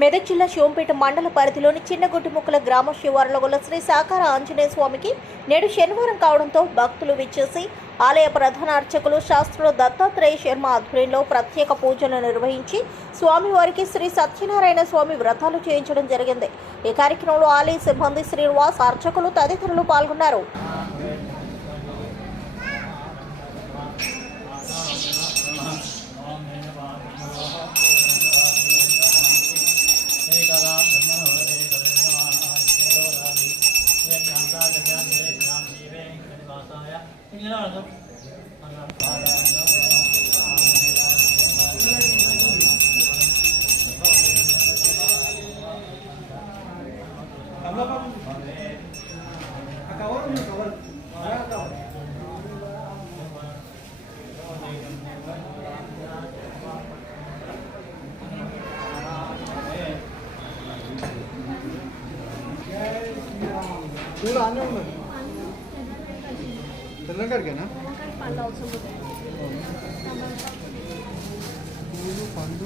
మెదక్ జిల్లా శివంపేట మండల పరిధిలోని చిన్నగుట్టిముక్కల గ్రామ శివారులో గల శ్రీ సాకార ఆంజనేయ స్వామికి నేడు శనివారం కావడంతో భక్తులు విచ్చేసి ఆలయ ప్రధాన అర్చకులు శాస్త్రులు దత్తాత్రేయ శర్మ ఆధ్వర్యంలో ప్రత్యేక పూజలు నిర్వహించి స్వామివారికి శ్రీ సత్యనారాయణ స్వామి వ్రతాలు చేయించడం జరిగింది. ఈ కార్యక్రమంలో ఆలయ సిబ్బంది శ్రీనివాస్, అర్చకులు తదితరులు పాల్గొన్నారు. आने तेलंगाड़ के ना पंड